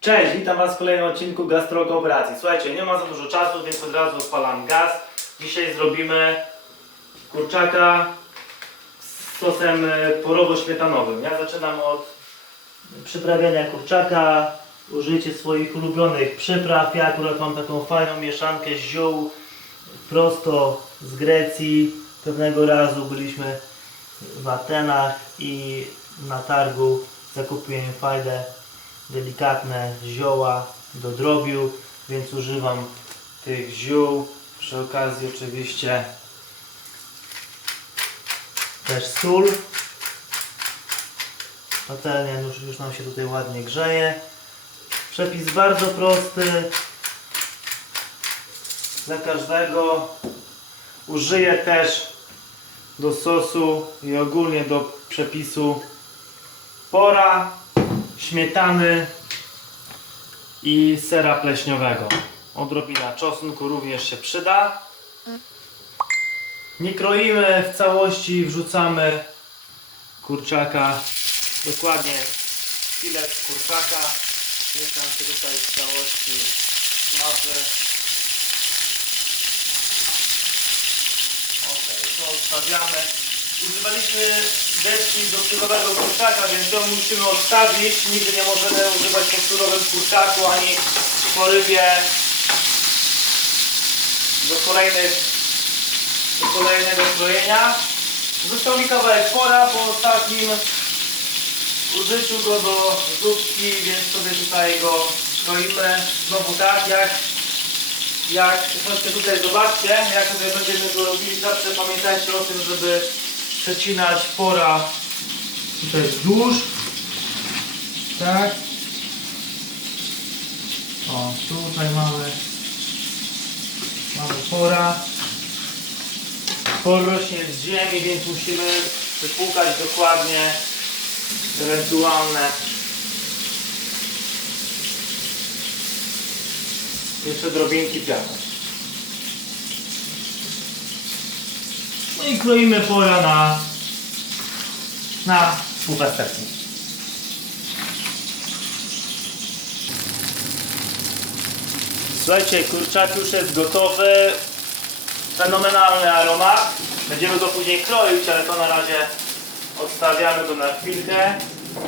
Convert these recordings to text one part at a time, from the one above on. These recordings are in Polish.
Cześć, witam Was w kolejnym odcinku Gastro Kooperacji. Słuchajcie, nie ma za dużo czasu, więc od razu odpalam gaz. Dzisiaj zrobimy kurczaka z sosem e, porowo-śmietanowym. Ja zaczynam od przyprawiania kurczaka. Użyjcie swoich ulubionych przypraw. Ja akurat mam taką fajną mieszankę ziół prosto z Grecji. Pewnego razu byliśmy w Atenach i na targu zakupiłem fajne, delikatne zioła do drobiu, więc używam tych ziół. Przy okazji oczywiście też sól. Patelnia już, już nam się tutaj ładnie grzeje. Przepis bardzo prosty. Dla każdego użyję też do sosu i ogólnie do przepisu pora, śmietany i sera pleśniowego. Odrobina czosnku również się przyda. Nie kroimy w całości, wrzucamy kurczaka, dokładnie filet kurczaka. Niech się tutaj w całości smaży. Ok, to odstawiamy. Używaliśmy deski do surowego kurczaka, więc ją musimy odstawić. Nigdy nie możemy używać po surowym kurczaku ani po rybie do kolejnych do kolejnego krojenia. Został mi kawałek pora po ostatnim użyciu go do zupki, więc sobie tutaj go kroimy znowu tak jak jak tutaj zobaczcie, jak sobie będziemy go robili, zawsze pamiętajcie o tym, żeby przecinać pora tutaj wzdłuż. Tak. O, tutaj mamy mamy pora. Por rośnie z ziemi, więc musimy wypłukać dokładnie ewentualne jeszcze drobinki piachu. No i kroimy pora na na półpasterki. Słuchajcie, kurczak już jest gotowy. Fenomenalny aromat. Będziemy go później kroić, ale to na razie odstawiamy go na chwilkę.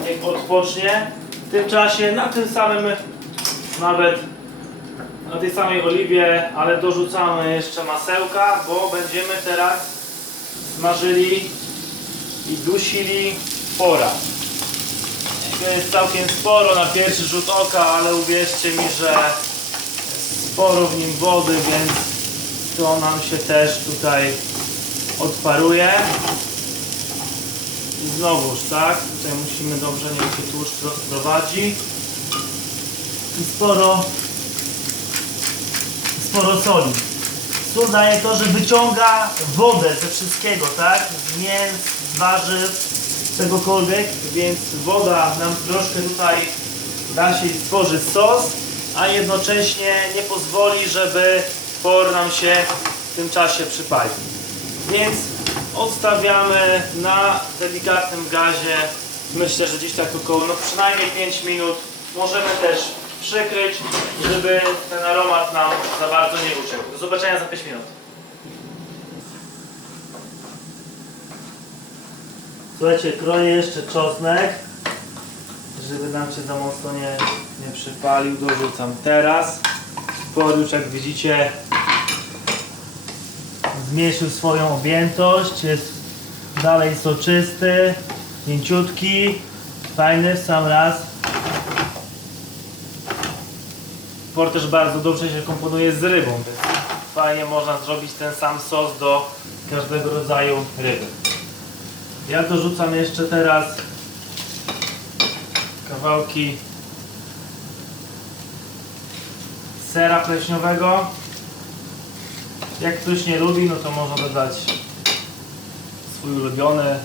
Niech odpocznie. W tym czasie na tym samym nawet na tej samej oliwie, ale dorzucamy jeszcze masełka, bo będziemy teraz smażyli i dusili pora. Jest całkiem sporo na pierwszy rzut oka, ale uwierzcie mi, że sporo w nim wody, więc to nam się też tutaj odparuje. I znowuż, tak? Tutaj musimy dobrze, niech się tłuszcz rozprowadzi. I sporo sporo soli. Sól daje to, że wyciąga wodę ze wszystkiego, tak? Z mięs, z warzyw, czegokolwiek, więc woda nam troszkę tutaj da się i stworzy sos, a jednocześnie nie pozwoli, żeby por nam się w tym czasie przypalił. Więc odstawiamy na delikatnym gazie, myślę, że gdzieś tak około, no przynajmniej 5 minut. Możemy też przykryć, żeby ten aromat nam za bardzo nie uciekł. Do zobaczenia za 5 minut. Słuchajcie, kroję jeszcze czosnek, żeby nam się za mocno nie, nie przypalił. Dorzucam teraz. Por już jak widzicie zmniejszył swoją objętość, jest dalej soczysty, mięciutki, fajny w sam raz. Też bardzo dobrze się komponuje z rybą, więc fajnie można zrobić ten sam sos do każdego rodzaju ryby. Ja dorzucam jeszcze teraz kawałki sera pleśniowego. Jak ktoś nie lubi, no to może dodać swój ulubiony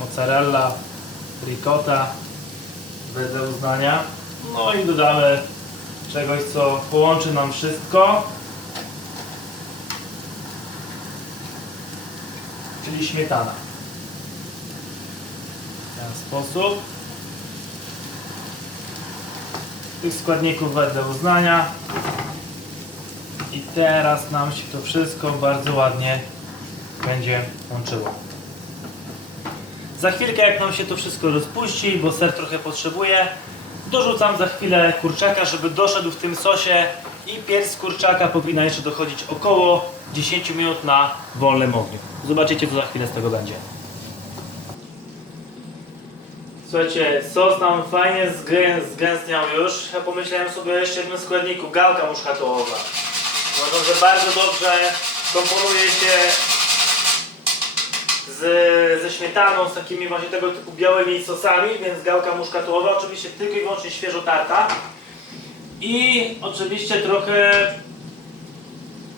mozzarella, ricotta wedle uznania. No i dodamy czegoś, co połączy nam wszystko. Czyli śmietana. W ten sposób. tych składników wedle uznania. I teraz nam się to wszystko bardzo ładnie będzie łączyło. Za chwilkę, jak nam się to wszystko rozpuści, bo ser trochę potrzebuje, dorzucam za chwilę kurczaka, żeby doszedł w tym sosie i pierś kurczaka powinna jeszcze dochodzić około 10 minut na wolnym ogniu. Zobaczycie, co za chwilę z tego będzie. Słuchajcie, sos nam fajnie zgę, zgęstniał już. Ja pomyślałem sobie jeszcze jednym składniku, gałka muszkatołowa. Uważam, że bardzo dobrze komponuje się ze śmietaną, z takimi właśnie tego typu białymi sosami, więc gałka muszkatołowa, oczywiście tylko i wyłącznie świeżo tarta. I oczywiście trochę,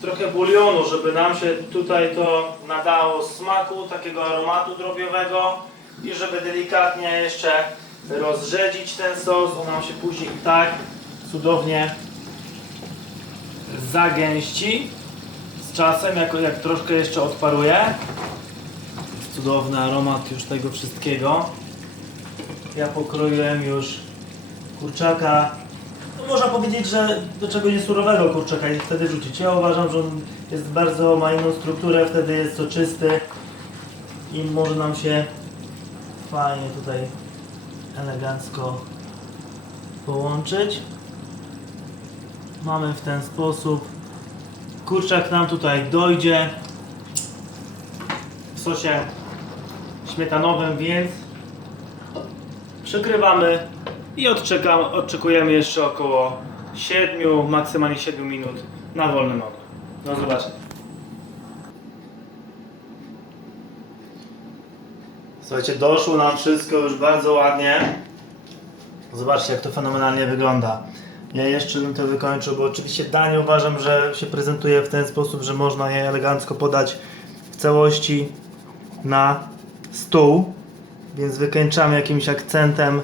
trochę bulionu, żeby nam się tutaj to nadało smaku, takiego aromatu drobiowego i żeby delikatnie jeszcze rozrzedzić ten sos, on nam się później tak cudownie zagęści z czasem, jak, jak troszkę jeszcze odparuje. Cudowny aromat już tego wszystkiego. Ja pokroiłem już kurczaka. No można powiedzieć, że do czego nie surowego kurczaka i wtedy rzucić. Ja uważam, że on jest bardzo, ma inną strukturę, wtedy jest soczysty i może nam się fajnie tutaj elegancko połączyć. Mamy w ten sposób. Kurczak nam tutaj dojdzie w sosie śmietanowym, więc przykrywamy i odczekujemy jeszcze około 7, maksymalnie 7 minut na wolnym ogniu. Do zobaczenia. Słuchajcie, doszło nam wszystko już bardzo ładnie. Zobaczcie, jak to fenomenalnie wygląda. Ja jeszcze bym to wykończył, bo oczywiście danie uważam, że się prezentuje w ten sposób, że można je elegancko podać w całości na stół. Więc wykończamy jakimś akcentem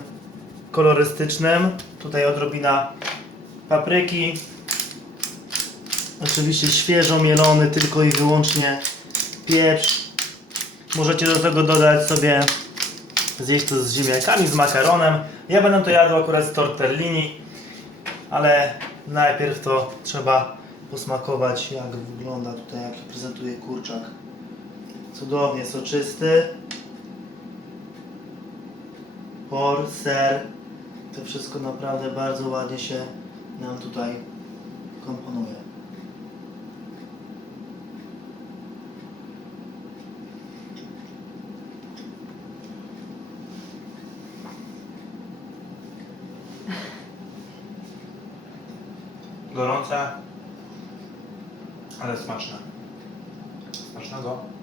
kolorystycznym. Tutaj odrobina papryki. Oczywiście świeżo mielony, tylko i wyłącznie pieprz. Możecie do tego dodać sobie zjeść to z ziemniakami, z makaronem. Ja będę to jadł akurat z tortellini, ale najpierw to trzeba posmakować jak wygląda tutaj, jak prezentuje kurczak. Cudownie soczysty. Por, ser. To wszystko naprawdę bardzo ładnie się nam tutaj komponuje. Gorące, ale smaczne. Smacznego.